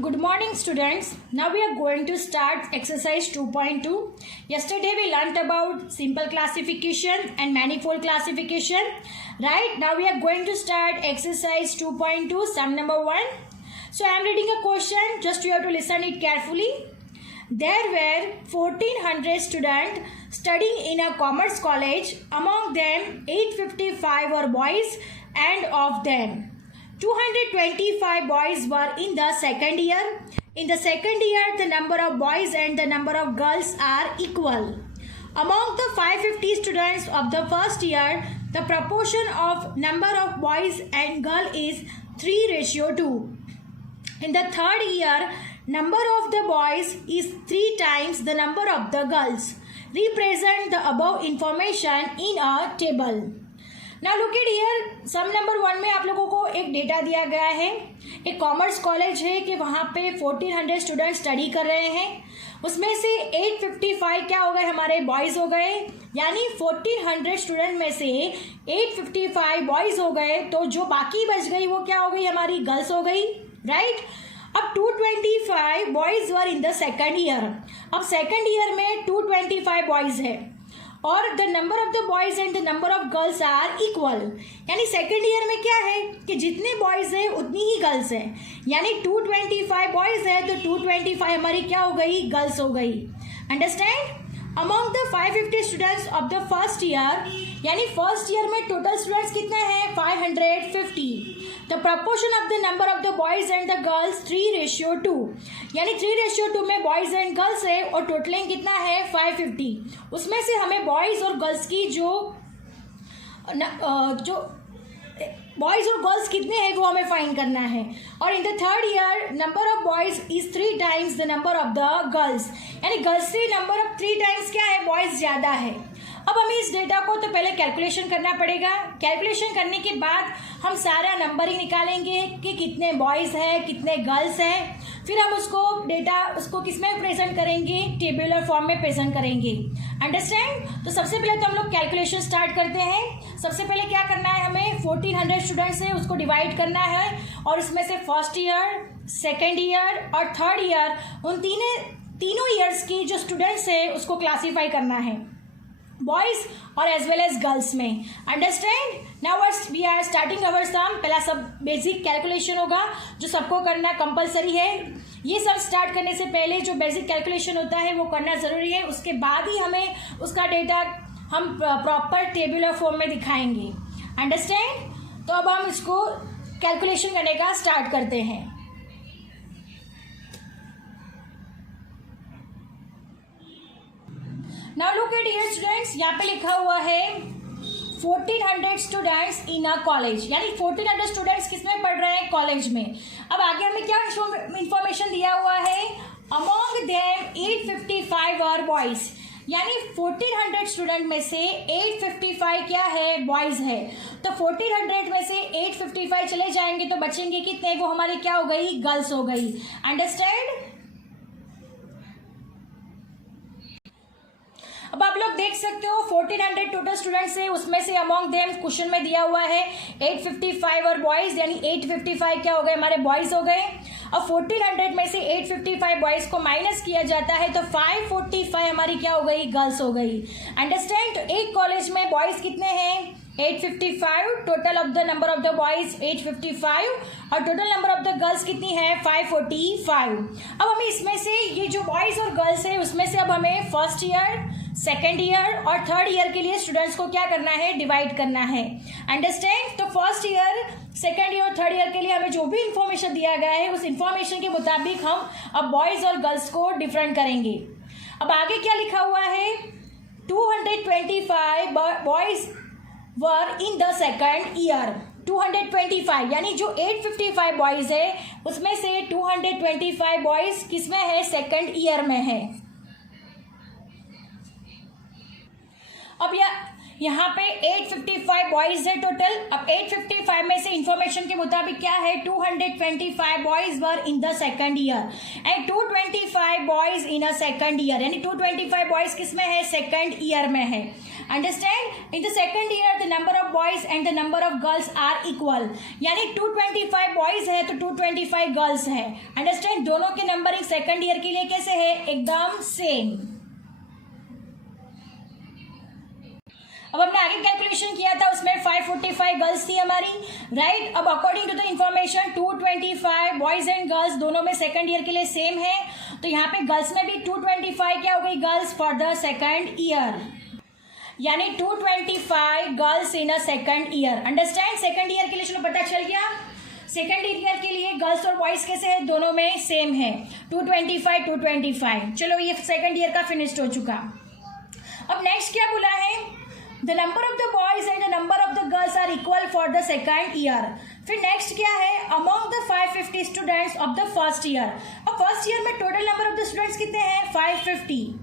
Good morning students. Now we are going to start exercise 2.2. Yesterday we learnt about simple classification and manifold classification. Right? Now we are going to start exercise 2.2 sum number 1. So I am reading a question, just you have to listen it carefully. There were 1400 students studying in a commerce college. Among them 855 were boys and of them 225 boys were in the second year. In the second year, the number of boys and the number of girls are equal. Among the 550 students of the first year, the proportion of number of boys and girls is 3:2. In the third year, number of the boys is 3 times the number of the girls. Represent the above information in a table. Now look at here, sum number 1 में आप लोगों को एक data दिया गया है. एक commerce college है कि वहाँ पे 1400 स्टूडेंट स्टडी कर रहे हैं. उसमें से 855 क्या हो गए, हमारे बॉयज़ हो गए. यानी 1400 स्टूडेंट में से 855 बॉयज़ हो गए, तो जो बाकी बच गई वो क्या हो गई, हमारी गर्ल्स हो गई. राइट. अब 225 boys were in the second year. अब सेकेंड ईयर में 225 बॉयज़ है और the number of the boys and the number of girls are equal. यानी सेकेंड ईयर में क्या है कि जितने बॉयज है उतनी ही गर्ल्स हैं. यानी 225 बॉयज है तो 225 हमारी क्या हो गई, गर्ल्स हो गई. Understand. Among the 550 students of the first year, यानी फर्स्ट ईयर में टोटल स्टूडेंट्स कितने हैं, 550. The proportion of the number of the boys and the girls 3:2. यानी 3:2 में बॉयज एंड गर्ल्स है और टोटलिंग कितना है, 550. उसमें से हमें बॉयज और गर्ल्स की जो बॉयज और गर्ल्स कितने हैं वो हमें फाइंड करना है. और in the third year number of boys is 3 times the number of the girls. यानी गर्ल्स से नंबर ऑफ 3 टाइम्स क्या है, बॉयज ज़्यादा है. अब हमें इस डेटा को तो पहले कैलकुलेशन करना पड़ेगा. कैलकुलेशन करने के बाद हम सारा नंबर ही निकालेंगे कि कितने बॉयज़ हैं, कितने गर्ल्स हैं. फिर हम उसको डेटा उसको किस में प्रेजेंट करेंगे, टेबुलर फॉर्म में प्रेजेंट करेंगे. अंडरस्टैंड. तो सबसे पहले तो हम लोग कैलकुलेशन स्टार्ट करते हैं. सबसे पहले क्या करना है, हमें 1400 स्टूडेंट्स है उसको डिवाइड करना है और इसमें से फर्स्ट ईयर, सेकेंड ईयर और थर्ड ईयर, उन तीनों ईयर्स की जो स्टूडेंट्स है उसको क्लासीफाई करना है बॉयज और एज वेल एज गर्ल्स में. Understand. Now we are starting our sum. पहला सब बेसिक कैलकुलेशन होगा जो सबको करना कंपलसरी है. ये सब स्टार्ट करने से पहले जो बेसिक कैलकुलेशन होता है वो करना ज़रूरी है. उसके बाद ही हमें उसका डेटा हम प्रॉपर टेबुलर फॉर्म में दिखाएंगे. अंडरस्टैंड. तो अब हम इसको कैलकुलेशन करने का स्टार्ट करते हैं. Now look at here students, यहाँ पे लिखा हुआ है 1400 स्टूडेंट्स इन अ कॉलेज. यानी 1400 स्टूडेंट्स किसमें पढ़ रहे हैं, कॉलेज में. अब आगे हमें क्या इंफॉर्मेशन दिया हुआ है, अमॉन्ग देम 855 वर बॉयज. यानी 1400 स्टूडेंट में से 855 क्या है, बॉयज है. तो 1400 में से 855 चले जाएंगे तो बचेंगे कितने, वो हमारी क्या हो गई, गर्ल्स हो गई. अंडरस्टैंड. अब आप लोग देख सकते हो 1400 टोटल स्टूडेंट्स है, उसमें से अमॉन्ग देम क्वेश्चन में दिया हुआ है 855 और बॉयज. यानी 855 क्या हो गए, हमारे बॉयज हो गए. अब 1400 में से 855 बॉयज को माइनस किया जाता है तो 545 हमारी क्या हो गई, गर्ल्स हो गई. अंडरस्टैंड. तो एक कॉलेज में बॉयज कितने हैं, 855. Total of the number of the boys 855 और total number of the girls कितनी है, 545. अब हमें इसमें से ये जो बॉयज और गर्ल्स है उसमें से अब हमें फर्स्ट ईयर, सेकेंड ईयर और थर्ड ईयर के लिए स्टूडेंट्स को क्या करना है, डिवाइड करना है. अंडरस्टैंड. तो फर्स्ट ईयर, सेकेंड ईयर और थर्ड ईयर के लिए हमें जो भी इंफॉर्मेशन दिया गया है उस इंफॉर्मेशन के मुताबिक हम अब बॉयज और गर्ल्स को डिफरेंट करेंगे. अब आगे क्या लिखा हुआ है, 225 boys were in the second year. 225 यानी जो 855 बॉयज है उसमें से 225 बॉयज किसमें है, सेकेंड ईयर में है. अब यहाँ पे 855 बॉयज है टोटल. अब 855 में से इंफॉर्मेशन के मुताबिक क्या है, 225 boys were in the second year and 225 boys in a second year. यानी 225 बॉयज किस में है, सेकंड ईयर में है. Understand. In the second year the number of boys and the number of girls are equal. यानी 225 boys है तो 225 girls है. अंडरस्टैंड. दोनों के नंबरिंग सेकंड ईयर के लिए कैसे है, एकदम सेम. अब हमने आगे कैलकुलेशन किया था, उसमें 545 गर्ल्स थी हमारी, राइट. अब according to the information 225 boys and girls दोनों में सेकंड ईयर के लिए सेम है. तो यहाँ पे गर्ल्स में भी 225 क्या हो गई girls for the second year, यानी 225 girls in a second year. Understand. Second year के लिए चलो पता चल गया. सेकंड ईयर के लिए गर्ल्स और बॉयज कैसे है, दोनों में सेम है, 225. चलो ये सेकंड ईयर का फिनिश्ड हो चुका. अब नेक्स्ट क्या बोला है, the number of the boys and the number of the girls are equal for the second year. फिर नेक्स्ट क्या है, among the 550 students of the first year. अब फर्स्ट ईयर में total number of the students कितने हैं, 550.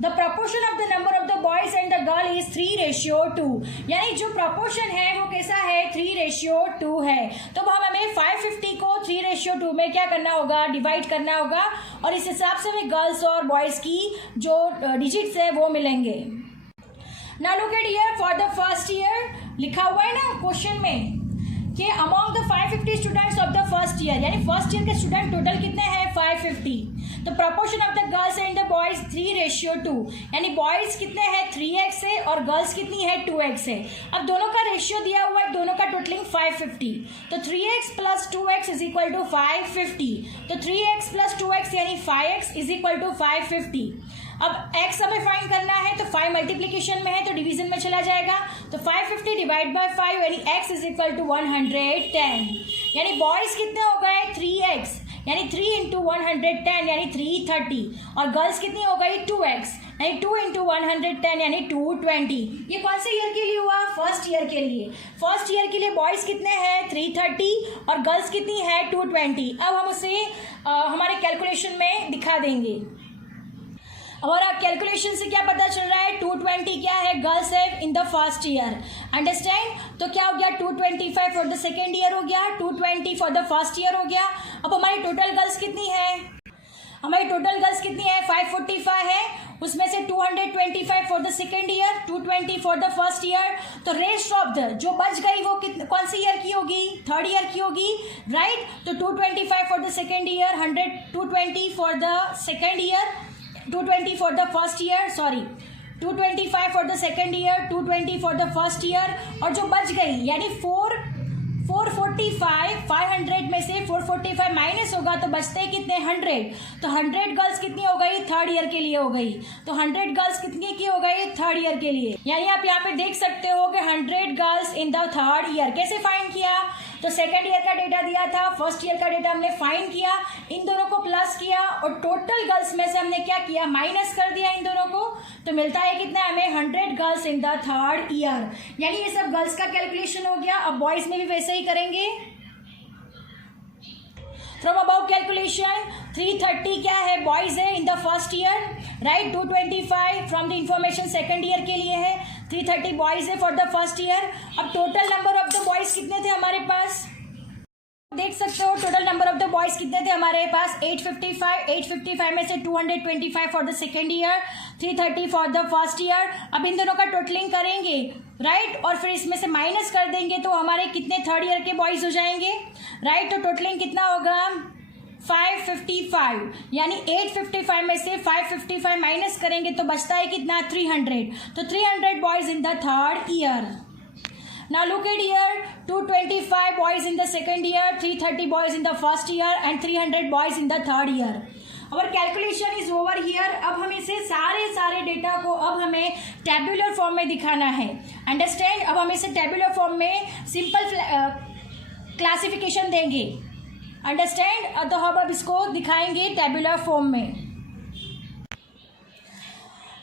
The proportion of the number of the boys and the girl is 3:2. यानी जो proportion है वो कैसा है, 3:2 है. तो अब हमें 550 को 3:2 में क्या करना होगा, डिवाइड करना होगा, और इस हिसाब से हमें गर्ल्स और बॉयज की जो डिजिट्स है वो मिलेंगे. Now look at here for the first year लिखा हुआ है ना क्वेश्चन में कि among the 550 students of the first year, यानी फर्स्ट ईयर के स्टूडेंट टोटल कितने हैं, 550. तो proportion of the girls and the boys 3:2, यानी बॉयज कितने हैं 3x है और गर्ल्स कितनी है 2x है. अब दोनों का रेशियो दिया हुआ है, दोनों का टोटलिंग 550. तो 3x plus 2x is equal to 550. तो 3x प्लस 2x यानी 5x इज इक्वल टू 550. अब x हमें फाइंड करना है, तो 5 मल्टीप्लीकेशन में है तो डिवीजन में चला जाएगा. तो 550 डिवाइड बाय 5 यानी x इज इक्वल टू 110. यानी बॉयज कितने हो गए 3x, यानी 3 इंटू 110 यानी 330, और गर्ल्स कितनी हो गई 2x, यानी 2 इंटू 110 यानी 220. ये कौन से ईयर के लिए हुआ, फर्स्ट ईयर के लिए. फर्स्ट ईयर के लिए बॉयज कितने हैं 330 और गर्ल्स कितनी है 220. अब हम उसे हमारे कैलकुलेशन में दिखा देंगे. और कैलकुलेशन से क्या पता चल रहा है, 220 क्या है, गर्ल्स है in the first year. Understand. तो क्या हो गया 225 फॉर द सेकेंड ईयर हो गया, 220 फॉर द फर्स्ट ईयर हो गया. अब हमारी टोटल गर्ल्स कितनी है, हमारी टोटल गर्ल्स कितनी है 545 है, उसमें से 225 for the second year, 220 for the first year. तो रेस्ट ऑफ द जो बच गई वो कौन सी ईयर की होगी, थर्ड ईयर की होगी, राइट. तो 225 for the second year, 220 for the second year, 220 for the first year, 225 for the second year, 220 for the first year. और जो बच गई यानी 445, 500 में से 445 माइनस होगा तो बचते हैं कितने 100. तो 100 गर्ल्स कितनी हो गई, थर्ड ईयर के लिए हो गई. तो 100 गर्ल्स कितनी की हो गई, थर्ड ईयर के लिए. यानी आप यहाँ पे देख सकते हो कि 100 girls in the third year. कैसे फाइंड किया, तो सेकेंड ईयर का डेटा दिया था, फर्स्ट ईयर का डेटा हमने फाइंड किया, इन दोनों को प्लस किया और टोटल गर्ल्स में से हमने क्या किया, माइनस कर दिया इन दोनों को. तो मिलता है कितना हमें 100 girls in the third year. यानी ये सब गर्ल्स का कैलकुलेशन हो गया. अब बॉयज में भी वैसे ही करेंगे. फ्रॉम अबाउट कैलकुलेशन 330 क्या है, बॉयज है in the first year, right. 225 from the information second year के लिए है, 330 बॉयज है फॉर द फर्स्ट ईयर. अब total number of the boys कितने थे हमारे पास, देख सकते हो total number of the boys कितने थे हमारे पास 855 में से 225 for the second year, 330 for the first year. अब इन दोनों का टोटलिंग करेंगे, राइट, और फिर इसमें से माइनस कर देंगे तो हमारे कितने थर्ड ईयर के बॉयज हो जाएंगे, राइट. तो टोटलिंग कितना होगा 555, यानी 855 में से 555 माइनस करेंगे तो बचता है कितना 300. तो 300 boys in the third year. Now look at here, 225 boys in the second year, 330 boys in the first year and 300 boys in the third year. Our calculation is over here. अब हम इसे सारे डेटा को अब हमें tabular form में दिखाना है. अंडरस्टैंड. अब हम इसे टेबुलर फॉर्म में सिंपल क्लासिफिकेशन देंगे. अंडरस्टैंड. तो हम अब इसको दिखाएंगे टेबुलर फॉर्म में.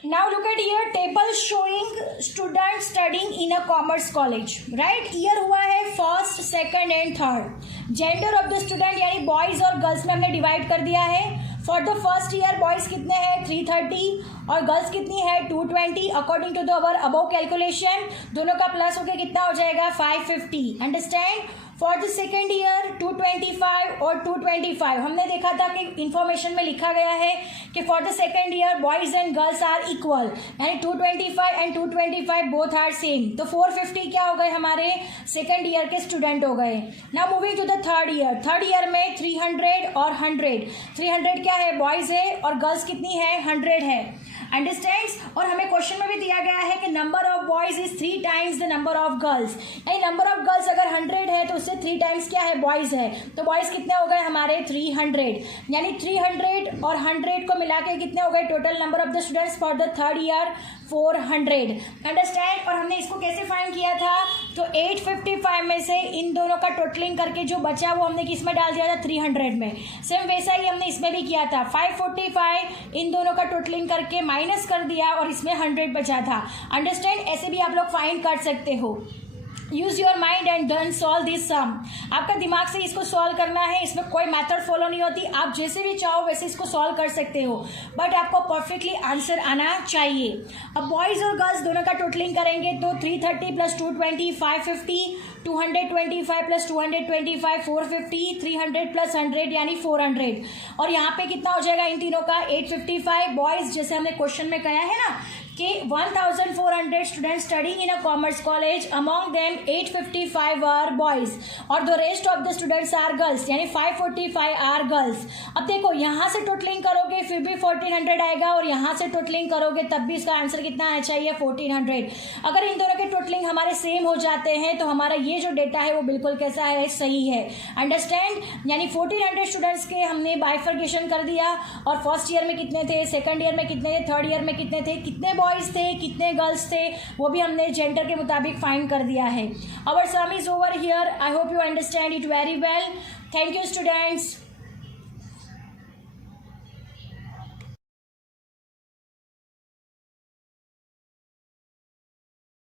Now look at here, table showing students studying in a commerce college, right. Year हुआ है first, second and third. Gender of the student यानी बॉयज और गर्ल्स में हमने डिवाइड कर दिया है. For the first year boys कितने हैं 330 और गर्ल्स कितनी है 220 according to the our above calculation. दोनों का प्लस होकर कितना हो जाएगा 550. Understand. For the second year 225 और 225 हमने देखा था कि इंफॉर्मेशन में लिखा गया है कि for the second year boys and girls are equal, यानी 225 एंड 225 बोथ आर सेम। तो 450 क्या हो गए हमारे सेकेंड ईयर के स्टूडेंट हो गए। Now moving to the third year. Third year में 300 और 100, 300 क्या है बॉयज है और गर्ल्स कितनी है 100 है। अंडरस्टैंड्स। और हमें क्वेश्चन में भी दिया गया है कि number of boys is 3 times the number of girls, यानी नंबर ऑफ गर्ल्स अगर 100 है तो उससे 3 टाइम्स क्या है बॉयज है। तो बॉयज कितने हो गए हमारे 300, यानी 300 और 100 को मिला के कितने हो गए total number of the students for the third year 400। Understand. और हमने इसको कैसे फाइंड किया था, तो 855 में से इन दोनों का टोटलिंग करके जो बचा वो हमने किस में डाल दिया था 300 में। सेम वैसा ही हमने इसमें भी किया था, 545 इन दोनों का टोटलिंग करके माइनस कर दिया और इसमें 100 बचा था। अंडरस्टैंड। ऐसे भी आप लोग फाइंड कर सकते हो। Use your mind and then solve this sum. आपका दिमाग से इसको सॉल्व करना है, इसमें कोई मेथड फॉलो नहीं होती, आप जैसे भी चाहो वैसे इसको सॉल्व कर सकते हो, बट आपको परफेक्टली आंसर आना चाहिए। अब बॉयज और गर्ल्स दोनों का टोटलिंग करेंगे तो 330 प्लस 220 550, 225 प्लस 225 450, 300 प्लस 100 यानी 400। और यहाँ पे कितना हो जाएगा इन तीनों का 855। बॉयज जैसे हमने क्वेश्चन में कहा है ना कि 1400 students studying in a commerce college, among them 855 are boys और the rest of the students are girls, यानी 545 आर गर्ल्स। अब देखो यहाँ से टोटलिंग करोगे फिर भी 1400 आएगा और यहाँ से टोटलिंग करोगे तब भी इसका आंसर कितना आना चाहिए 1400। अगर इन दोनों के टोटलिंग हमारे सेम हो जाते हैं तो हमारा ये जो डेटा है वो बिल्कुल कैसा है सही है। अंडरस्टैंड। यानी 1400 स्टूडेंट्स के हमने बाइफर्केशन कर दिया और फर्स्ट ईयर में कितने थे, सेकंड ईयर में कितने थे, थर्ड ईयर में कितने थे, कितने बॉयज थे कितने गर्ल्स थे वो भी हमने जेंडर के मुताबिक फाइंड कर दिया है। Our sum is over here. I hope you understand it very well. Thank you students.